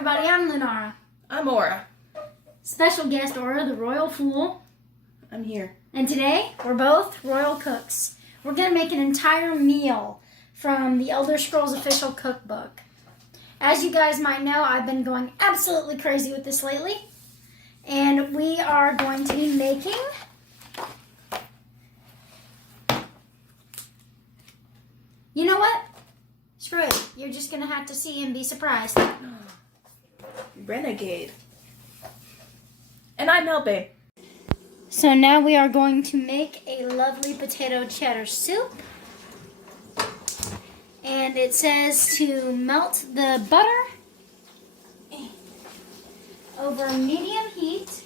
everybody, I'm Lunara. I'm Aura. Special guest Aura, the Royal Fool. I'm here. And today, we're both Royal Cooks. We're going to make an entire meal from the Elder Scrolls Official Cookbook. As you guys might know, I've been going absolutely crazy with this lately. And we are going to be making you know what? Screw it. You're just going to have to see and be surprised. Renegade. And I'm helping. So now we are going to make a lovely potato cheddar soup. And it says to melt the butter over medium heat.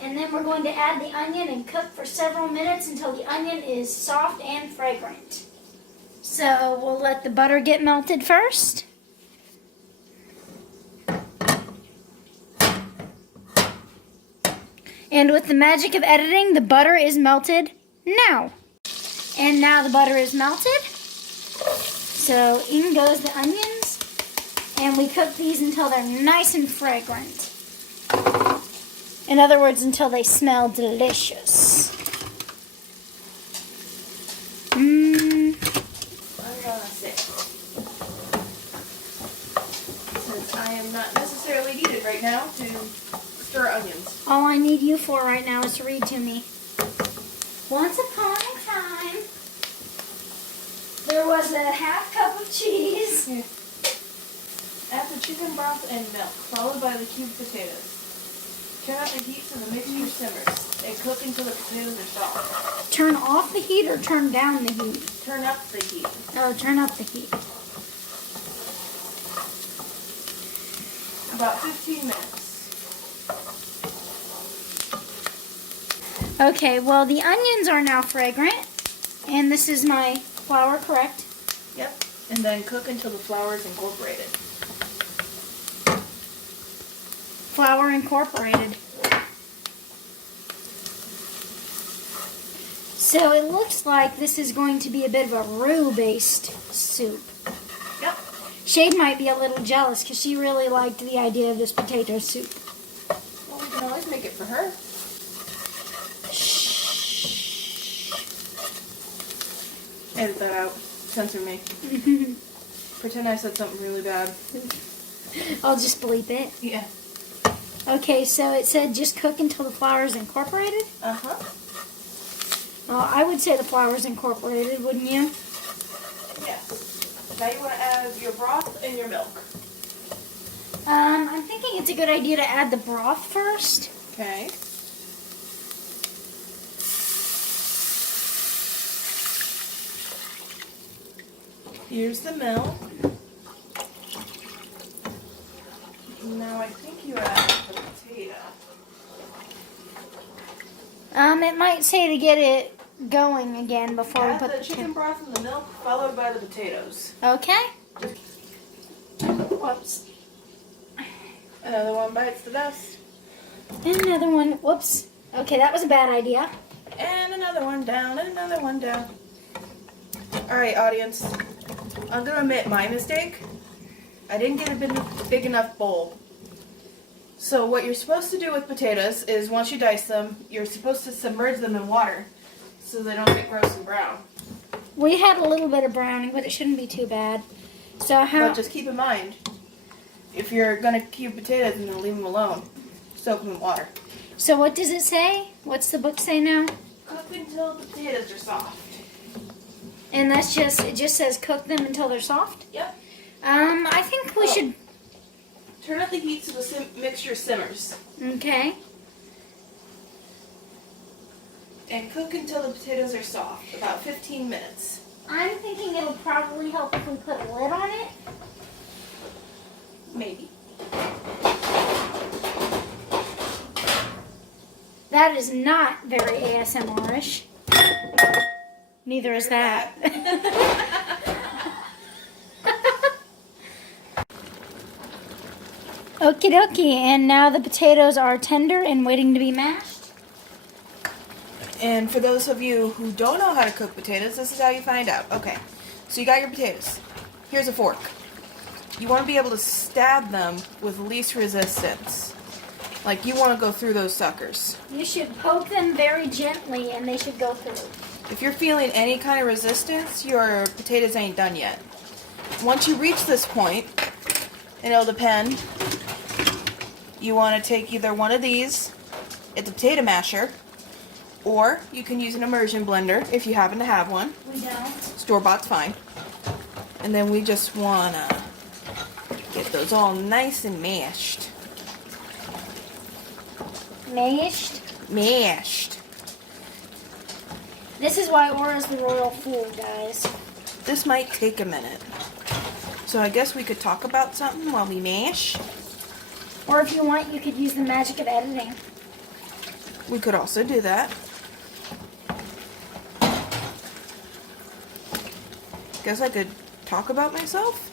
And then we're going to add the onion and cook for several minutes until the onion is soft and fragrant. So we'll let the butter get melted first. And with the magic of editing, the butter is melted now. And now the butter is melted. So in goes the onions. And we cook these until they're nice and fragrant. In other words, until they smell delicious. I'm gonna sit. Since I am not necessarily needed right now to stir onions. All I need you for right now is to read to me. Once upon a time, there was a half cup of cheese. Here. Add the chicken broth and milk, followed by the cubed potatoes. Turn up the heat so the mixture simmers, and cook until the potatoes are soft. Turn off the heat or turn down the heat? Turn up the heat. Oh, turn up the heat. About 15 minutes. Okay, well the onions are now fragrant. And this is my flour, correct? Yep. And then cook until the flour is incorporated. Flour incorporated. So it looks like this is going to be a bit of a roux-based soup. Yep. Shade might be a little jealous because she really liked the idea of this potato soup. Well, we can always make it for her. Edit that out. Censor me. Pretend I said something really bad. I'll just bleep it. Yeah. Okay, so it said just cook until the flour is incorporated? Uh-huh. Well, I would say the flour is incorporated, wouldn't you? Yes. Now you want to add your broth and your milk. I'm thinking it's a good idea to add the broth first. Okay. Here's the milk. Now I think you add the potato. It might say to get it going again before we Add put the chicken broth and the milk, followed by the potatoes. Okay. Whoops. Another one bites the dust. And another one. Whoops. Okay, that was a bad idea. And another one down, and another one down. Alright, audience. I'm going to admit my mistake. I didn't get a big enough bowl. So what you're supposed to do with potatoes is once you dice them, you're supposed to submerge them in water so they don't get gross and brown. We had a little bit of browning, but it shouldn't be too bad. So how... But just keep in mind, if you're going to keep potatoes and then leave them alone, soak them in water. So what does it say? What's the book say now? Cook until the potatoes are soft. And that's just, it just says cook them until they're soft? Yep. I think we should... Turn up the heat so the mixture simmers. Okay. And cook until the potatoes are soft, about 15 minutes. I'm thinking it'll probably help if we put a lid on it. Maybe. That is not very ASMR-ish. Neither is that. Okie dokie, and now the potatoes are tender and waiting to be mashed. And for those of you who don't know how to cook potatoes, this is how you find out. Okay, so you got your potatoes. Here's a fork. you want to be able to stab them with least resistance. Like, you want to go through those suckers. You should poke them very gently and they should go through. If you're feeling any kind of resistance, your potatoes ain't done yet. Once you reach this point, and it'll depend, you want to take either one of these, it's a potato masher, or you can use an immersion blender if you happen to have one. We don't. Store-bought's fine. And then we just want to get those all nice and mashed. Mashed? Mashed. This is why Aura's the royal fool, guys. This might take a minute. So I guess we could talk about something while we mash. Or if you want, you could use the magic of editing. We could also do that. Guess I could talk about myself.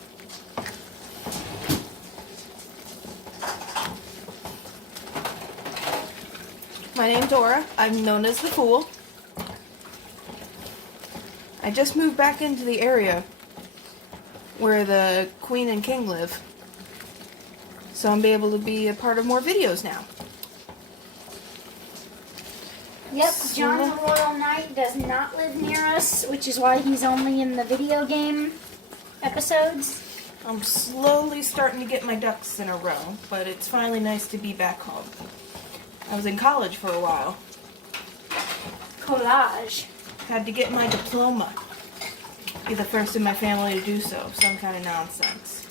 My name's Aura. I'm known as the Fool. I just moved back into the area where the Queen and King live. So I'm able to be a part of more videos now. Yep, John the Royal Knight does not live near us, which is why he's only in the video game episodes. I'm slowly starting to get my ducks in a row, but it's finally nice to be back home. I was in college for a while. Collage. Had to get my diploma. Be the first in my family to do so. Some kind of nonsense.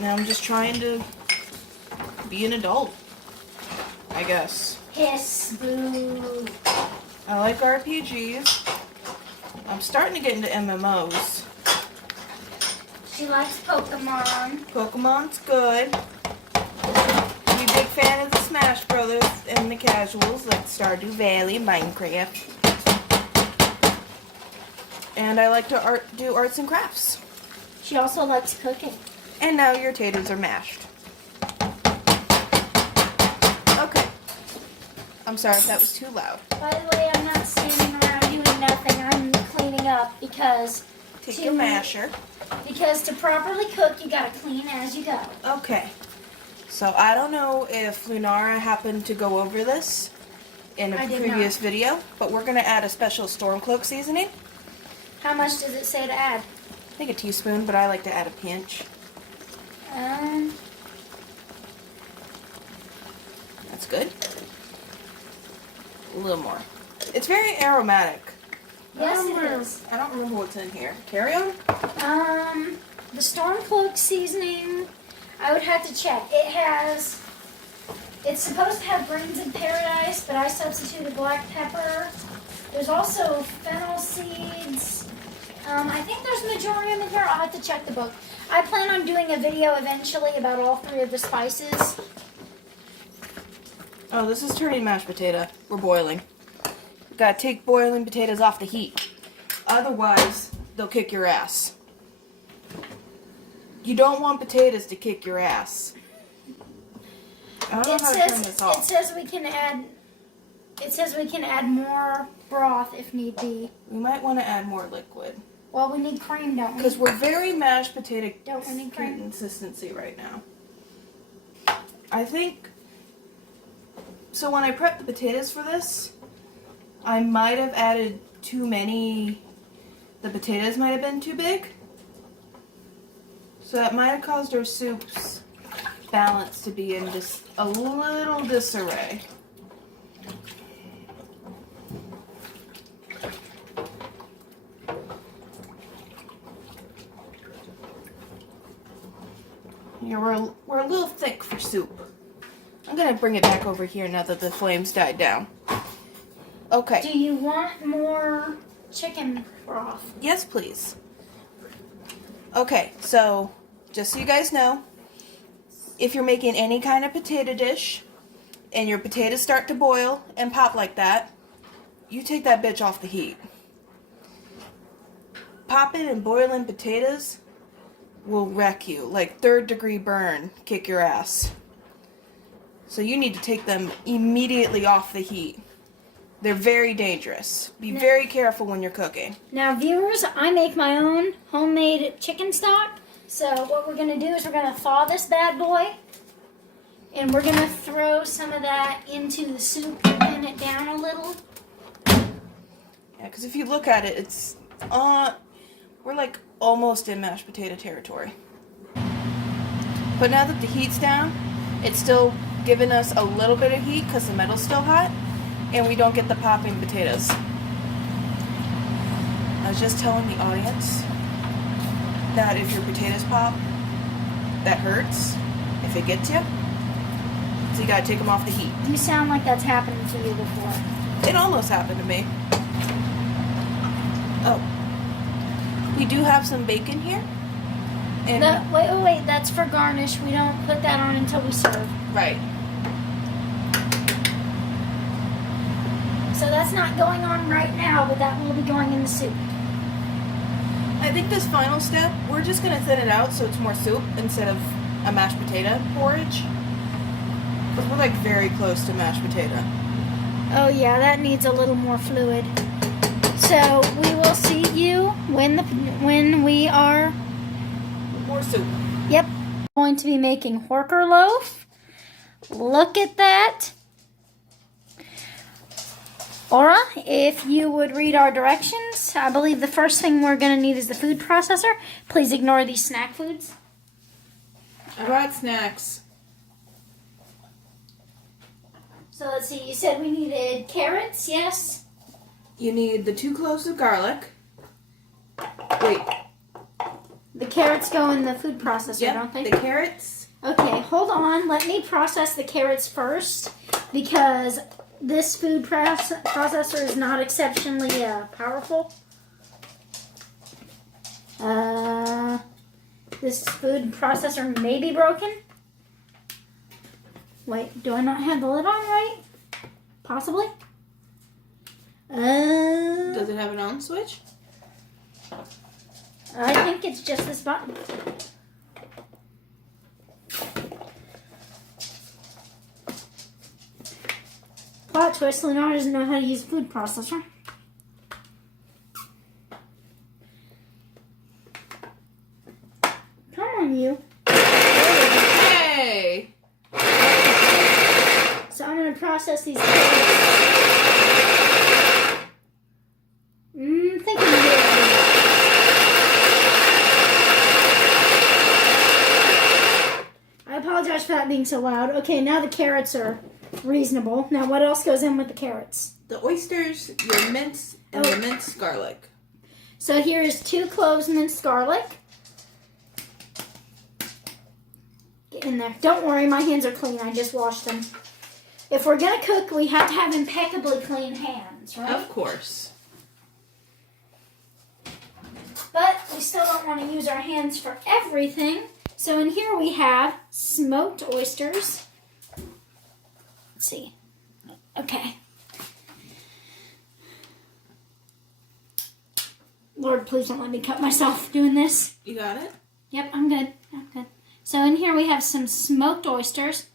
Now I'm just trying to be an adult, I guess. Hiss, boo. I like RPGs. I'm starting to get into MMOs. She likes Pokemon. Pokemon's good. I'm a big fan of the Smash Brothers and the casuals like Stardew Valley, Minecraft. And I like to do arts and crafts. She also likes cooking. And now your taters are mashed. Okay. I'm sorry if that was too loud. By the way, I'm not standing around doing nothing. I'm cleaning up because Take your masher. Because to properly cook, you gotta clean as you go. Okay. So I don't know if Lunara happened to go over this in a previous video, but we're going to add a special Stormcloak seasoning. How much does it say to add? I think a teaspoon, but I like to add a pinch. That's good. A little more. It's very aromatic. Yes, it is. I don't remember what's in here. Carry on? The Stormcloak seasoning, I would have to check. It's supposed to have brains in paradise, but I substituted black pepper. There's also fennel seeds. I think there's majorium in here. I'll have to check the book. I plan on doing a video eventually about all three of the spices. Oh, this is turning mashed potato. We're boiling. Gotta take boiling potatoes off the heat. Otherwise, they'll kick your ass. You don't want potatoes to kick your ass. I don't know how to turn this off. It says we can add more broth if need be. We might want to add more liquid. Well, we need cream, don't we? Because we're very mashed potato Don't we need cream? consistency right now. I think... So when I prepped the potatoes for this, I might have added too many... The potatoes might have been too big. So that might have caused our soup's balance to be in just a little disarray. Yeah, we're a little thick for soup. I'm gonna bring it back over here now that the flames died down. Okay. Do you want more chicken broth? Yes, please. Okay, so just so you guys know, if you're making any kind of potato dish and your potatoes start to boil and pop like that, you take that bitch off the heat. Popping and boiling potatoes will wreck you. Like 3rd-degree burn, kick your ass. So you need to take them immediately off the heat. They're very dangerous. Be very careful when you're cooking. Now, viewers, I make my own homemade chicken stock. So what we're going to do is we're going to thaw this bad boy. And we're going to throw some of that into the soup and thin it down a little. Yeah, because if you look at it, it's we're like almost in mashed potato territory. But now that the heat's down, it's still giving us a little bit of heat because the metal's still hot, and we don't get the popping potatoes. I was just telling the audience that if your potatoes pop, that hurts if it gets you. So you gotta take them off the heat. You sound like that's happened to you before. It almost happened to me. Oh. We do have some bacon here. And Wait, that's for garnish. We don't put that on until we serve. right. So that's not going on right now, but that will be going in the soup. I think this final step, we're just gonna thin it out so it's more soup instead of a mashed potato porridge. Because we're like very close to mashed potato. Oh yeah, that needs a little more fluid. So we will see you when we are. More soup. Yep. Going to be making Horker loaf. Look at that. Aura, if you would read our directions, I believe the first thing we're going to need is the food processor. Please ignore these snack foods. I brought snacks. So let's see, you said we needed carrots, yes? You need the 2 cloves of garlic. Wait. The carrots go in the food processor, don't they? The carrots. Okay, hold on. Let me process the carrots first because this food processor is not exceptionally powerful. This food processor may be broken. Wait, do I not have the lid on right? Possibly. Does it have an on switch? I think it's just this button. Plot twist, Lunara doesn't know how to use a food processor. Come on, you. Hey! So I'm going to process these carrots. Thinking of it. I apologize for that being so loud. Okay, now the carrots are reasonable. Now what else goes in with the carrots? The oysters, your mince, and the minced garlic. So here is 2 cloves minced garlic. Get in there. Don't worry, my hands are clean. I just washed them. If we're going to cook, we have to have impeccably clean hands, right? Of course. But we still don't want to use our hands for everything. So in here we have smoked oysters. Let's see. Okay. Lord, please don't let me cut myself doing this. You got it? Yep, I'm good. I'm good. So in here we have some smoked oysters.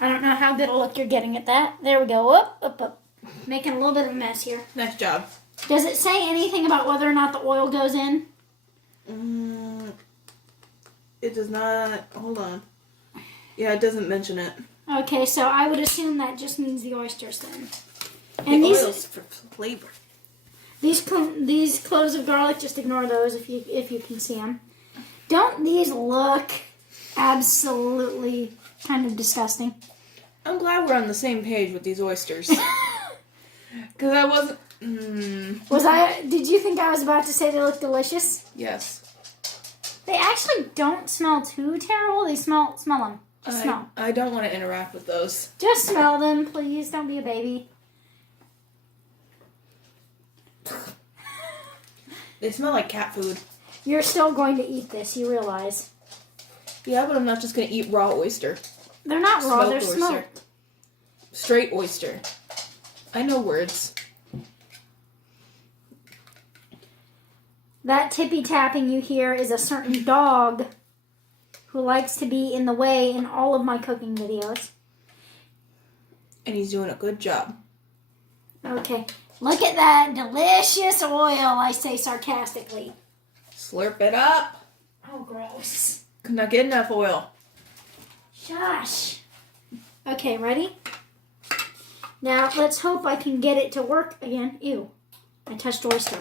I don't know how good a look you're getting at that. There we go. Up, up, up. Making a little bit of a mess here. Nice job. Does it say anything about whether or not the oil goes in? It does not. Hold on. Yeah, it doesn't mention it. Okay, so I would assume that just means the oysters then. And the oil's for flavor. These cloves of garlic, just ignore those if you can see them. Don't these look absolutely kind of disgusting? I'm glad we're on the same page with these oysters. Because I wasn't... Did you think I was about to say they look delicious? Yes. They actually don't smell too terrible. They smell them. Just smell. I don't want to interact with those. Just smell them, please. Don't be a baby. They smell like cat food. You're still going to eat this, you realize. Yeah, but I'm not just going to eat raw oyster. They're not raw, they're oyster. smoked. Straight oyster. I know words. That tippy-tapping you hear is a certain dog who likes to be in the way in all of my cooking videos. And he's doing a good job. Okay. Look at that delicious oil, I say sarcastically. Slurp it up. Oh, gross. Could not get enough oil. Josh. Okay, ready? Now, let's hope I can get it to work again. Ew. I touched oyster.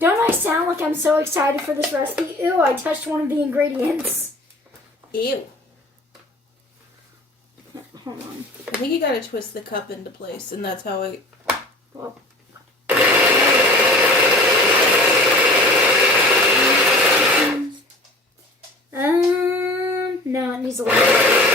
Don't I sound like I'm so excited for this recipe? Ew, I touched one of the ingredients. Ew. Hold on. I think you gotta twist the cup into place, and that's how it... Well. No, it needs a little bit.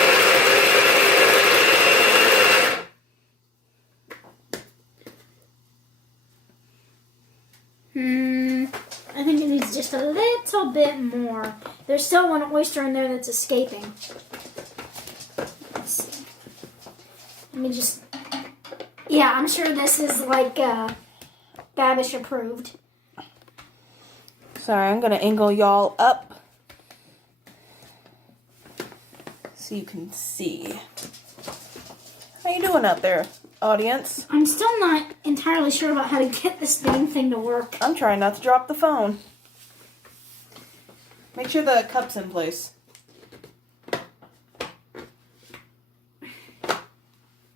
I think it needs just a little bit more. There's still one oyster in there that's escaping. Let's see. Let me just... Yeah, I'm sure this is like Babish approved. Sorry, I'm gonna angle y'all up so you can see. How you doing out there, audience? I'm still not entirely sure about how to get this dang thing to work. I'm trying not to drop the phone. Make sure the cup's in place.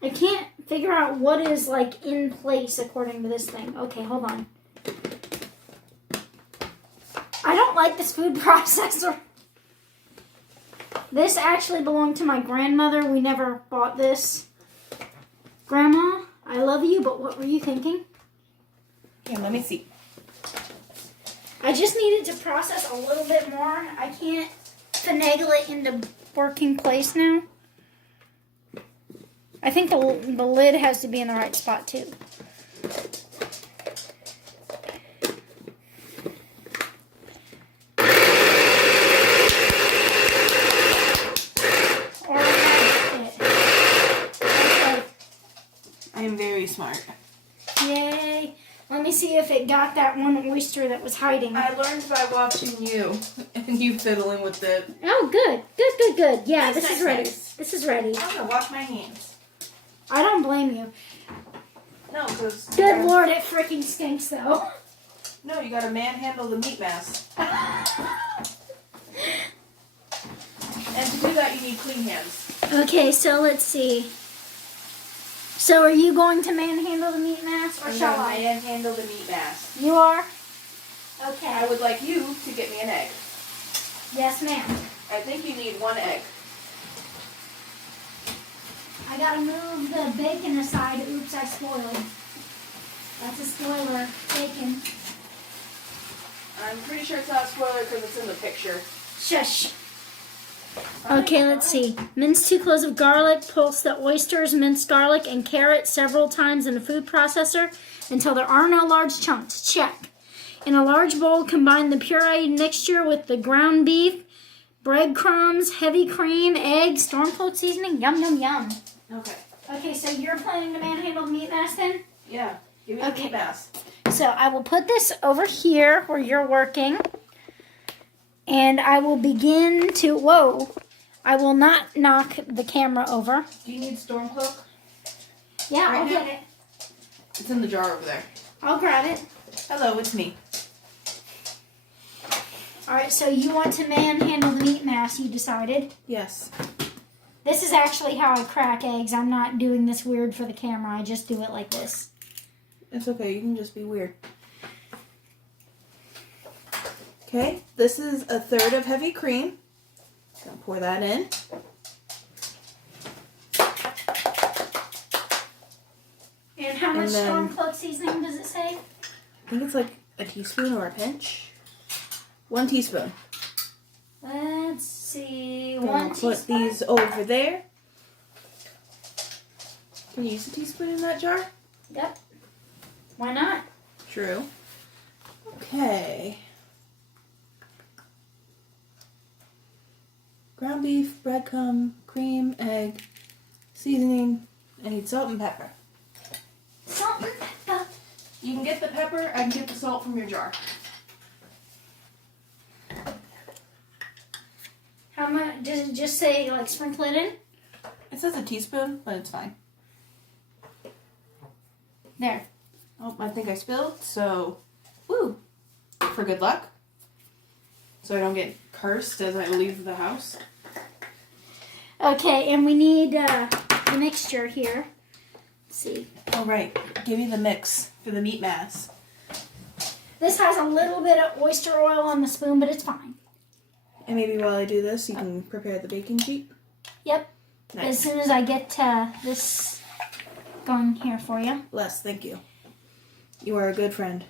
I can't figure out what is like in place according to this thing. Okay, hold on. I don't like this food processor. This actually belonged to my grandmother. We never bought this. Grandma, I love you, but what were you thinking? Here, let me see. I just needed to process a little bit more. I can't finagle it into working place now. I think the lid has to be in the right spot too. Or it. Okay. I am very smart. Yay. Let me see if it got that one oyster that was hiding. I learned by watching you and you fiddling with it. Oh, good. Good. Yeah, Nice, this nice, is ready. nice. This is ready. I'm gonna wash my hands. I don't blame you. No, because... Good Lord, it freaking stinks, though. No, you gotta manhandle the meat mass. And to do that, you need clean hands. Okay, so let's see. So are you going to manhandle the meat mass, or I'm shall gonna I? manhandle the meat mass. You are? I Okay. would like you to get me an egg. Yes, ma'am. I think you need one egg. I gotta move the bacon aside. Oops, I spoiled. That's a spoiler. Bacon. I'm pretty sure it's not a spoiler because it's in the picture. Shush. Okay, let's see. Mince 2 cloves of garlic. Pulse the oysters, minced garlic, and carrot several times in a food processor until there are no large chunks. Check. In a large bowl, combine the pureed mixture with the ground beef, breadcrumbs, heavy cream, eggs, stormcloak seasoning. Yum, yum, yum. Okay. Okay, so you're planning to manhandle the meat mass then? Yeah. Give me Okay. the meat mass. So I will put this over here where you're working. And I will begin to... Whoa. I will not knock the camera over. Do you need stormcloak? Yeah, Right I'll now? get it. It's in the jar over there. I'll grab it. Hello, it's me. All right, so you want to manhandle the meat mass, you decided. Yes. This is actually how I crack eggs. I'm not doing this weird for the camera. I just do it like this. It's okay. You can just be weird. Okay. This is a third of heavy cream. Gonna pour that in. And how much then- stormcloak seasoning does it say? I think it's like a teaspoon or a pinch. 1 teaspoon. Let's see. Then 1 we'll put teaspoon. these over there. Can you use a teaspoon in that jar? Yep. Why not? True. Okay. Ground beef, breadcrumb, cream, egg, seasoning. I need salt and pepper. Salt and pepper. You can get the pepper, I can get the salt from your jar. How much? Does it just say like sprinkle it in? It says a teaspoon, but it's fine. There. Oh, I think I spilled, so... Woo! for good luck. So I don't get cursed as I leave the house. Okay, and we need the mixture here. Let's see. All right, give me the mix for the meat mass. This has a little bit of oyster oil on the spoon, but it's fine. And maybe while I do this, you can prepare the baking sheet? Yep. Nice. As soon as I get this going here for you. Les, thank you. You are a good friend.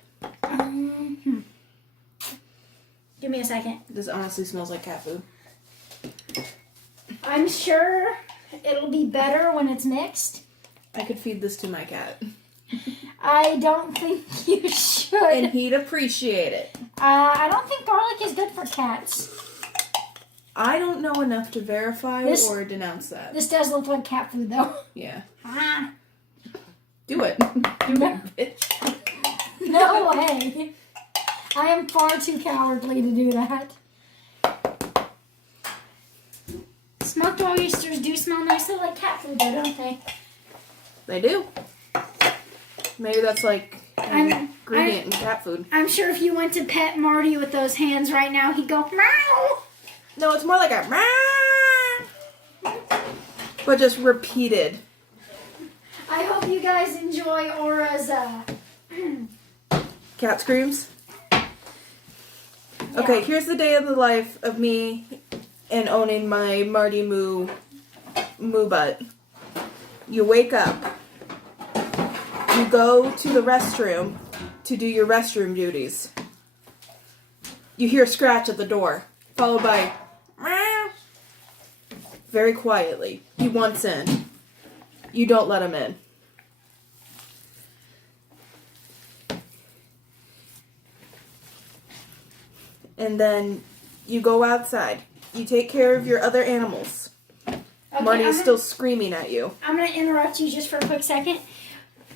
Give me a second. This honestly smells like cat food. I'm sure it'll be better when it's mixed. I could feed this to my cat. I don't think you should. And he'd appreciate it. I don't think garlic is good for cats. I don't know enough to verify or denounce that. This does look like cat food, though. Yeah. Ah. Do it. Do it, bitch. No way. I am far too cowardly to do that. Smoked oysters do smell nicely like cat food, though, don't they? They do. Maybe that's like an ingredient in cat food. I'm sure if you went to pet Marty with those hands right now, he'd go, meow. No, it's more like a meow. But just repeated. I hope you guys enjoy Aura's, Cat screams. Okay, here's the day of the life of me and owning my Marty Moo butt. You wake up. You go to the restroom to do your restroom duties. You hear a scratch at the door, followed by meow. Very quietly. He wants in. You don't let him in. And then you go outside. You take care of your other animals. Okay, Marty is still screaming at you. I'm going to interrupt you just for a quick second.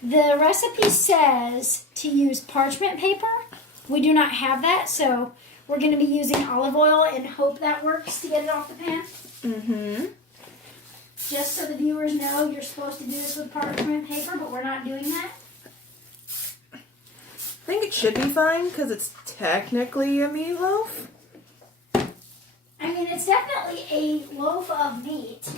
The recipe says to use parchment paper. We do not have that, so we're going to be using olive oil and hope that works to get it off the pan. Mm-hmm. Just so the viewers know, you're supposed to do this with parchment paper, but we're not doing that. I think it should be fine because it's technically a meatloaf. I mean, it's definitely a loaf of meat.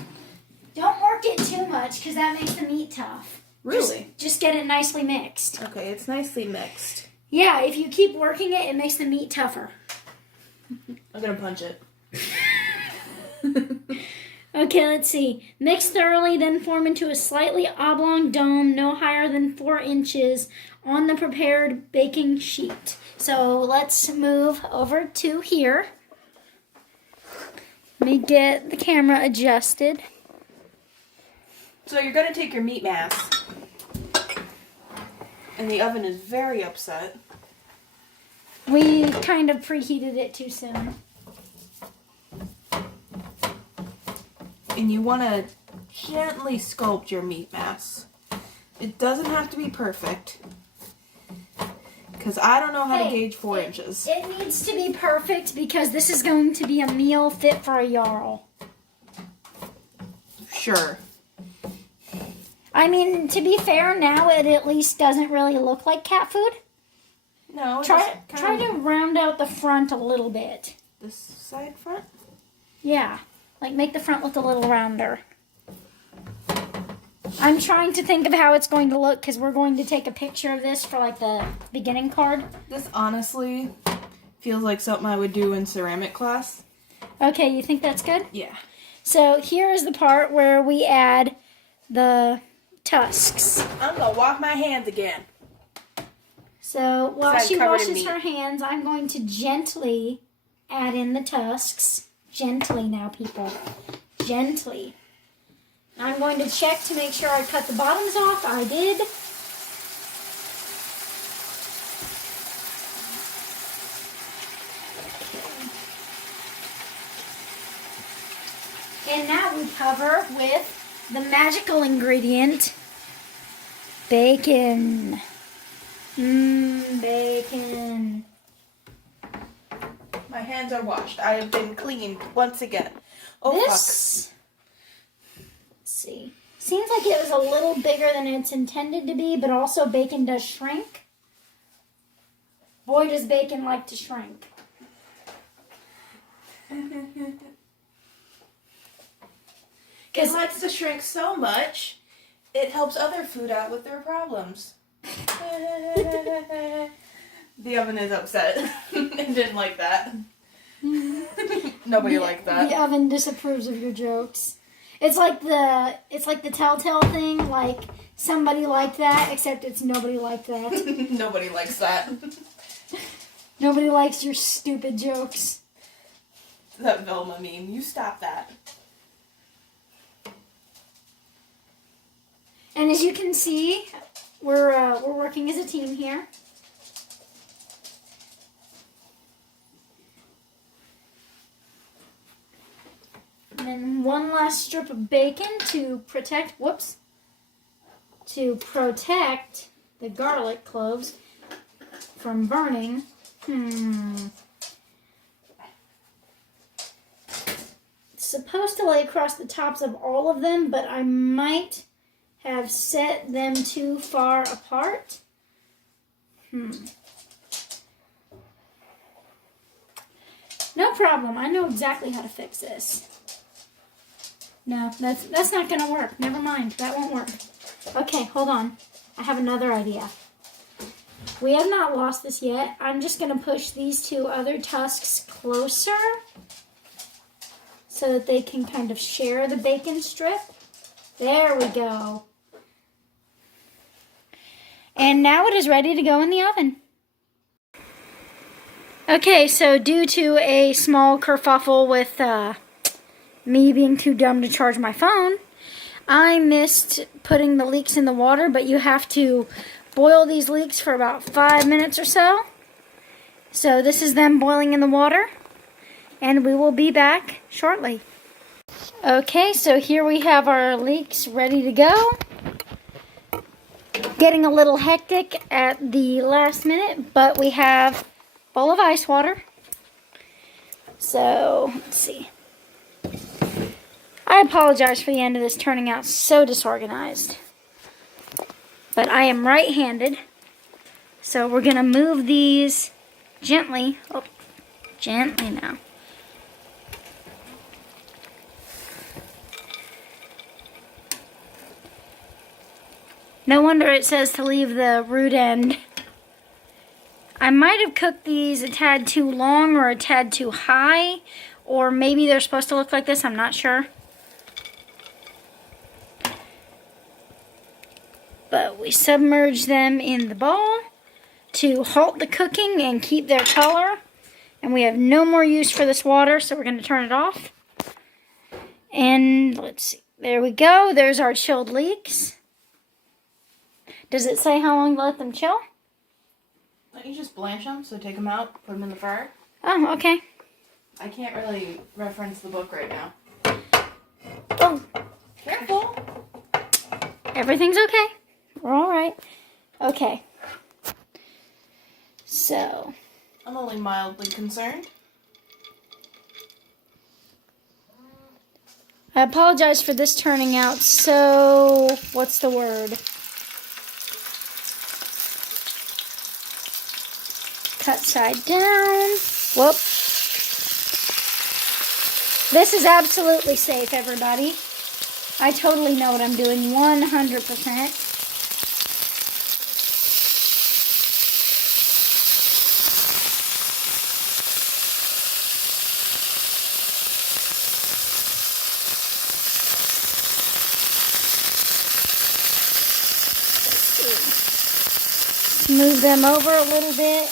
Don't work it too much because that makes the meat tough. Really? Just get it nicely mixed. Okay, it's nicely mixed. Yeah, if you keep working it, it makes the meat tougher. I'm gonna punch it. Okay, let's see. Mix thoroughly, then form into a slightly oblong dome no higher than 4 inches on the prepared baking sheet. So let's move over to here. Let me get the camera adjusted. So you're gonna take your meat mass, and the oven is very upset. We kind of preheated it too soon. And you want to gently sculpt your meat mass. It doesn't have to be perfect, because I don't know how to gauge 4 inches. It needs to be perfect because this is going to be a meal fit for a Jarl. Sure. I mean, to be fair, now it at least doesn't really look like cat food. No, Try to round out the front a little bit. This side front? Yeah, like make the front look a little rounder. I'm trying to think of how it's going to look because we're going to take a picture of this for like the beginning card. This honestly feels like something I would do in ceramic class. Okay, you think that's good? Yeah. So here is the part where we add the tusks. I'm gonna wash my hands again. So while she covered in washes meat. her hands, I'm going to gently add in the tusks. Gently now, people. Gently. I'm going to check to make sure I cut the bottoms off. I did. And now we cover with the magical ingredient, bacon. Bacon. My hands are washed. I have been cleaned once again. Oh, This, let's see. Seems like it was a little bigger than it's intended to be, but also bacon does shrink. Boy, does bacon like to shrink. It likes to shrink so much, it helps other food out with their problems. The oven is upset. It didn't like that. Nobody liked that. The oven disapproves of your jokes. It's like the telltale thing, like somebody liked that, except it's nobody liked that. Nobody likes that. Nobody likes your stupid jokes. That Velma meme. You stop that. And as you can see, we're working as a team here. And then one last strip of bacon to protect the garlic cloves from burning. It's supposed to lay across the tops of all of them, but I might have set them too far apart. No problem. I know exactly how to fix this. No, that's not going to work. Never mind. That won't work. Okay, hold on. I have another idea. We have not lost this yet. I'm just going to push these two other tusks closer so that they can kind of share the bacon strip. There we go. And now it is ready to go in the oven. Okay, so due to a small kerfuffle with me being too dumb to charge my phone, I missed putting the leeks in the water, but you have to boil these leeks for about 5 minutes or so. So this is them boiling in the water, and we will be back shortly. Okay, so here we have our leeks ready to go. Getting a little hectic at the last minute, but we have a bowl of ice water. So, let's see. I apologize for the end of this turning out so disorganized. But I am right-handed, so we're going to move these gently. Oh, gently now. No wonder it says to leave the root end. I might have cooked these a tad too long or a tad too high, or maybe they're supposed to look like this, I'm not sure. But we submerge them in the bowl to halt the cooking and keep their color. And we have no more use for this water, so we're going to turn it off. And let's see. There we go. There's our chilled leeks. Does it say how long to let them chill? Don't you just blanch them? So take them out, put them in the fryer? Oh, okay. I can't really reference the book right now. Oh. Careful. Everything's okay. We're all right. Okay. So. I'm only mildly concerned. I apologize for this turning out so, what's the word? Cut side down. Whoop. This is absolutely safe, everybody. I totally know what I'm doing, 100%. Move them over a little bit.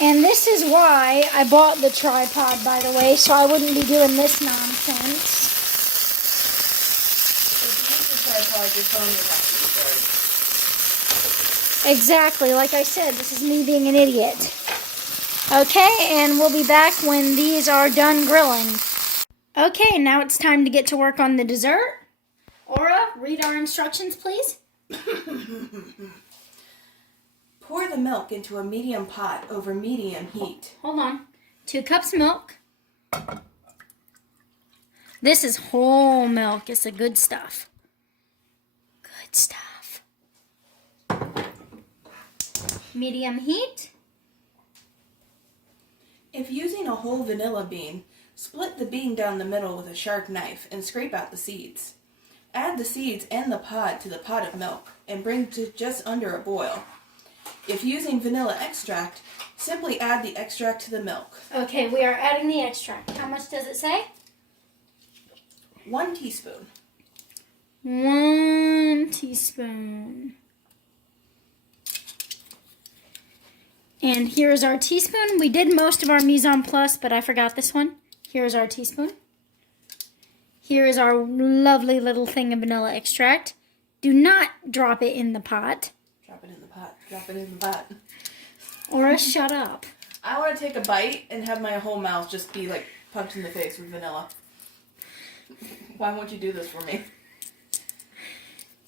And this is why I bought the tripod, by the way, so I wouldn't be doing this nonsense. If you use the tripod, your phone would have to be charged. Exactly, like I said, this is me being an idiot. Okay, and we'll be back when these are done grilling. Okay, now it's time to get to work on the dessert. Aura, read our instructions, please. Pour the milk into a medium pot over medium heat. Hold on. 2 cups milk. This is whole milk. It's the good stuff. Good stuff. Medium heat. If using a whole vanilla bean, split the bean down the middle with a sharp knife and scrape out the seeds. Add the seeds and the pod to the pot of milk and bring to just under a boil. If using vanilla extract, simply add the extract to the milk. Okay, we are adding the extract. How much does it say? 1 teaspoon. 1 teaspoon. And here's our teaspoon. We did most of our mise en place, but I forgot this one. Here's our teaspoon. Here is our lovely little thing of vanilla extract. Do not drop it in the pot. Drop it in the pot. Drop it in the pot. Or shut up. I want to take a bite and have my whole mouth just be like punched in the face with vanilla. Why won't you do this for me?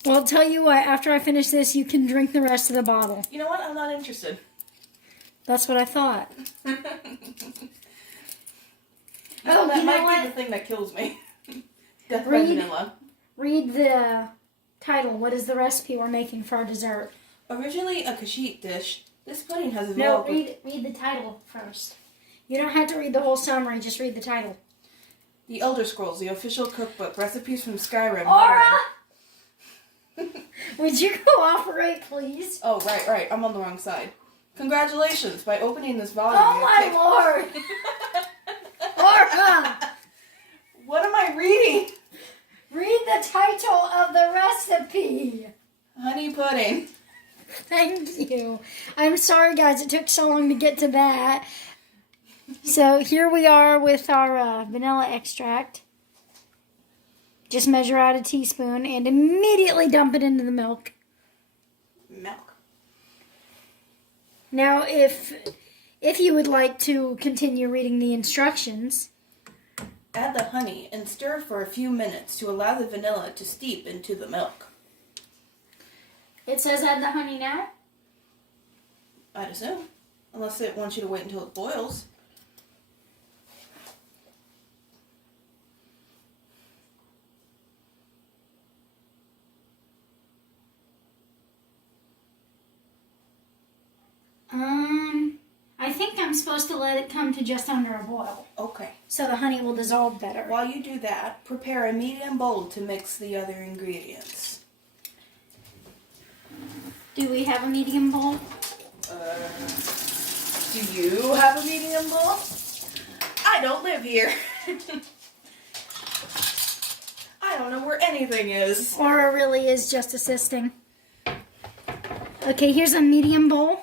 Well, I'll tell you what, after I finish this, you can drink the rest of the bottle. You know what? I'm not interested. That's what I thought. Oh, that you know might what? be the thing that kills me. Death by vanilla. Read the title. What is the recipe we're making for our dessert? Originally a quiche dish, this pudding has No, evolved. read the title first. You don't have to read the whole summary, just read the title. The Elder Scrolls, the official cookbook, recipes from Skyrim. Aura! Would you cooperate, please? Oh, right. I'm on the wrong side. Congratulations! By opening this volume. Oh my lord! Aura! What am I reading? Read the title of the recipe. Honey pudding. Thank you. I'm sorry, guys. It took so long to get to that. So here we are with our vanilla extract. Just measure out a teaspoon and immediately dump it into the milk. Milk. Now, if you would like to continue reading the instructions, Add the honey and stir for a few minutes to allow the vanilla to steep into the milk. it says add the honey now. I'd assume. Unless it wants you to wait until it boils. I think I'm supposed to let it come to just under a boil, Okay. so the honey will dissolve better. While you do that, prepare a medium bowl to mix the other ingredients. Do we have a medium bowl? Do you have a medium bowl? I don't live here. I don't know where anything is. Aura really is just assisting. Okay, here's a medium bowl.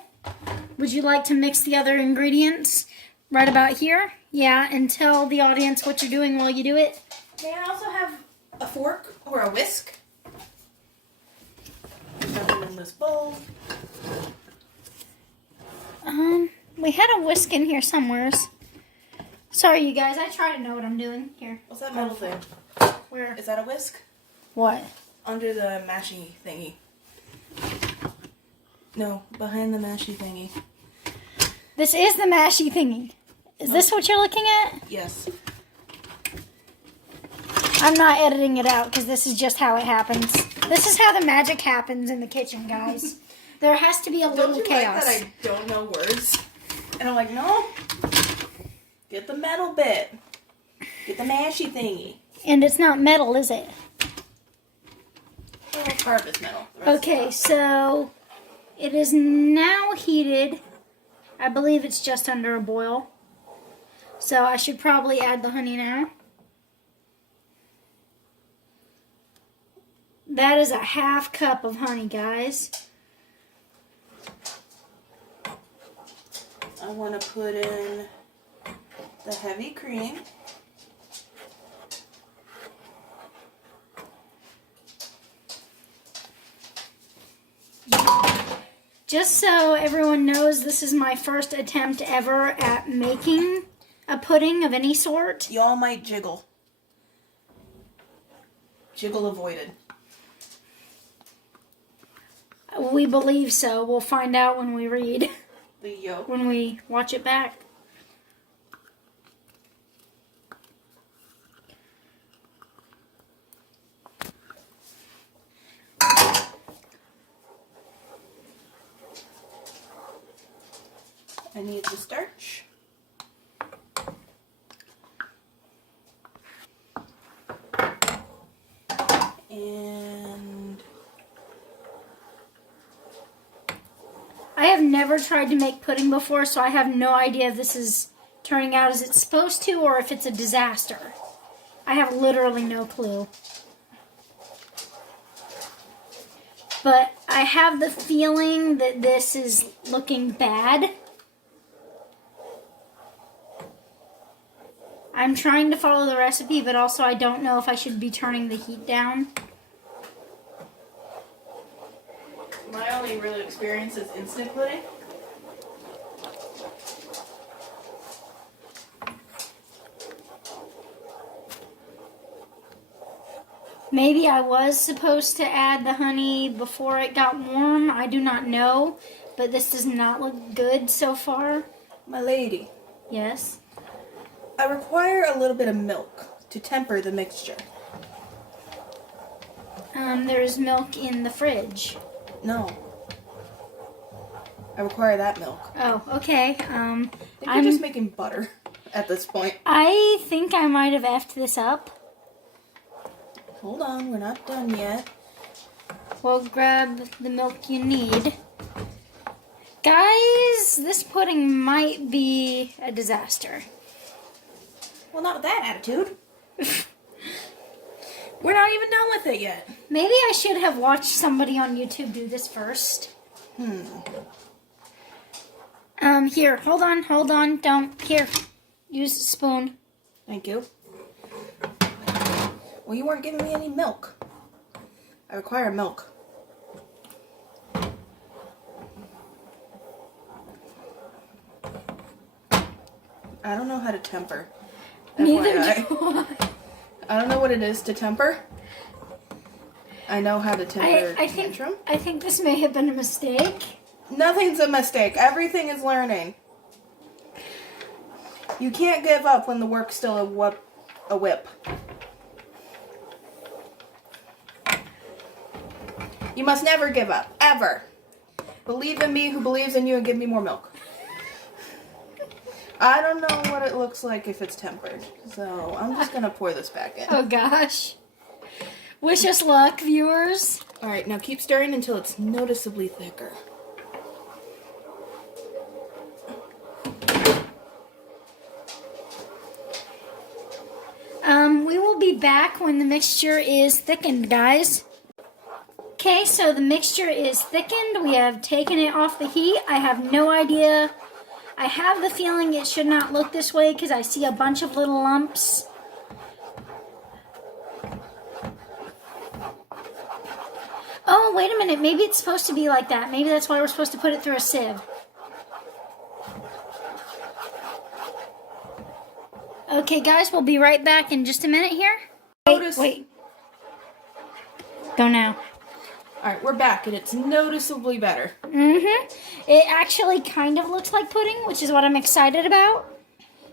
Would you like to mix the other ingredients right about here? Yeah, and tell the audience what you're doing while you do it. May I also have a fork or a whisk? Nothing in this bowl. We had a whisk in here somewheres. Sorry, you guys. I try to know what I'm doing. Here. What's that metal thing? Where? Is that a whisk? What? Under the mashy thingy. No, behind the mashy thingy. This is the mashy thingy. Is this what you're looking at? Yes. I'm not editing it out because this is just how it happens. This is how the magic happens in the kitchen, guys. There has to be a little Don't you chaos. like that I don't know words? And I'm like, no. Get the metal bit. Get the mashy thingy. And it's not metal, is it? Well, part of it's metal. The rest Okay, is so it is now heated. I believe it's just under a boil. So I should probably add the honey now. That is a half cup of honey, guys. I want to put in the heavy cream. Just so everyone knows, this is my first attempt ever at making a pudding of any sort. Y'all might jiggle. Jiggle avoided. We believe so. We'll find out when we read. The yolk. When we watch it back. I need the starch. And I have never tried to make pudding before, so I have no idea if this is turning out as it's supposed to or if it's a disaster. I have literally no clue. But I have the feeling that this is looking bad. I'm trying to follow the recipe, but also I don't know if I should be turning the heat down. my only real experience is instant pudding. Maybe I was supposed to add the honey before it got warm. I do not know, but this does not look good so far. My lady, Yes. I require a little bit of milk to temper the mixture. There's milk in the fridge. No. I require that milk. Oh, okay. I think you're just making butter at this point. I think I might have effed this up. Hold on, we're not done yet. Well, grab the milk you need. Guys, this pudding might be a disaster. Well, not with that attitude. We're not even done with it yet. Maybe I should have watched somebody on YouTube do this first. Here, hold on, don't. Here, use a spoon. Thank you. Well, you weren't giving me any milk. I require milk. I don't know how to temper. Neither FYI. do I. I don't know what it is to temper. I know how to temper I tantrum. think this may have been a mistake. Nothing's a mistake. Everything is learning. You can't give up when the work's still a whip. You must never give up. Ever. Believe in me who believes in you and give me more milk. I don't know what it looks like if it's tempered. So I'm just going to pour this back in. Oh gosh. Wish us luck, viewers. Alright, now keep stirring until it's noticeably thicker. We will be back when the mixture is thickened, guys. Okay, so the mixture is thickened. We have taken it off the heat. I have no idea. I have the feeling it should not look this way because I see a bunch of little lumps. Oh, wait a minute. Maybe it's supposed to be like that. Maybe that's why we're supposed to put it through a sieve. Okay, guys, we'll be right back in just a minute here. Wait. Go now. Alright, we're back and it's noticeably better. It actually kind of looks like pudding, which is what I'm excited about.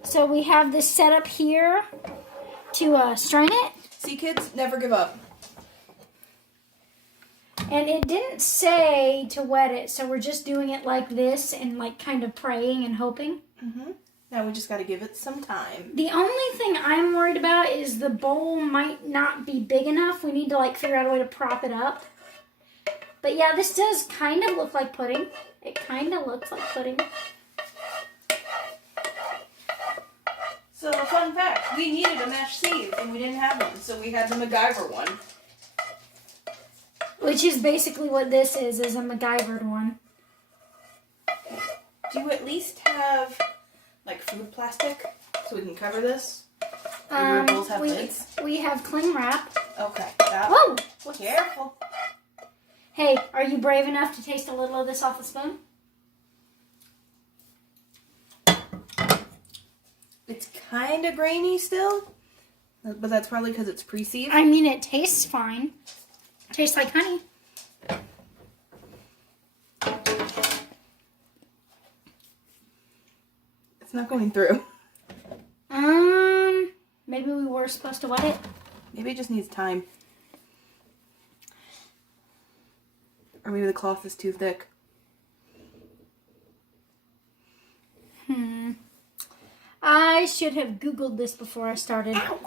So we have this set up here to strain it. See, kids, never give up. And it didn't say to wet it, so we're just doing it like this and like kind of praying and hoping. Now we just got to give it some time. The only thing I'm worried about is the bowl might not be big enough. We need to like figure out a way to prop it up. But yeah, this does kind of look like pudding. It kind of looks like pudding. So, fun fact, we needed a mesh sieve and we didn't have one, so we had the MacGyver one. Which is basically what this is a MacGyvered one. Do you at least have, like, food plastic so we can cover this? Do your bowls have lids? We have cling wrap. Okay. Whoa! Careful. Hey, are you brave enough to taste a little of this off the spoon? It's kind of grainy still, but that's probably because it's pre-sieved. I mean, it tastes fine. Tastes like honey. It's not going through. Maybe we were supposed to wet it. Maybe it just needs time. Or maybe the cloth is too thick. I should have Googled this before I started. Ow!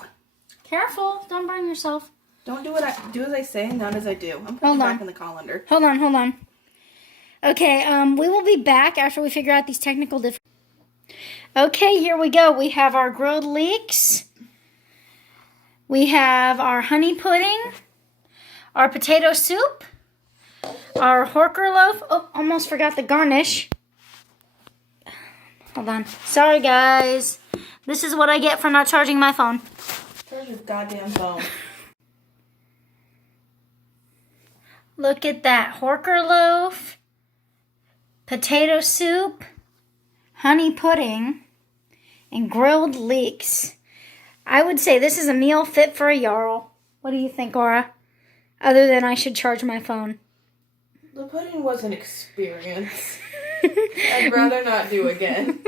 Careful, don't burn yourself. Don't do do as I say, not as I do. I'm putting Hold it on. back in the colander. Hold on. Okay, we will be back after we figure out these technical differences. Okay, here we go. We have our grilled leeks. We have our honey pudding. Our potato soup. Our Horker loaf. Oh, almost forgot the garnish. Hold on. Sorry, guys. This is what I get for not charging my phone. Charge your goddamn phone. Look at that. Horker loaf, potato soup, honey pudding, and grilled leeks. I would say this is a meal fit for a Jarl. What do you think, Aura? Other than I should charge my phone. The pudding was an experience. I'd rather not do again.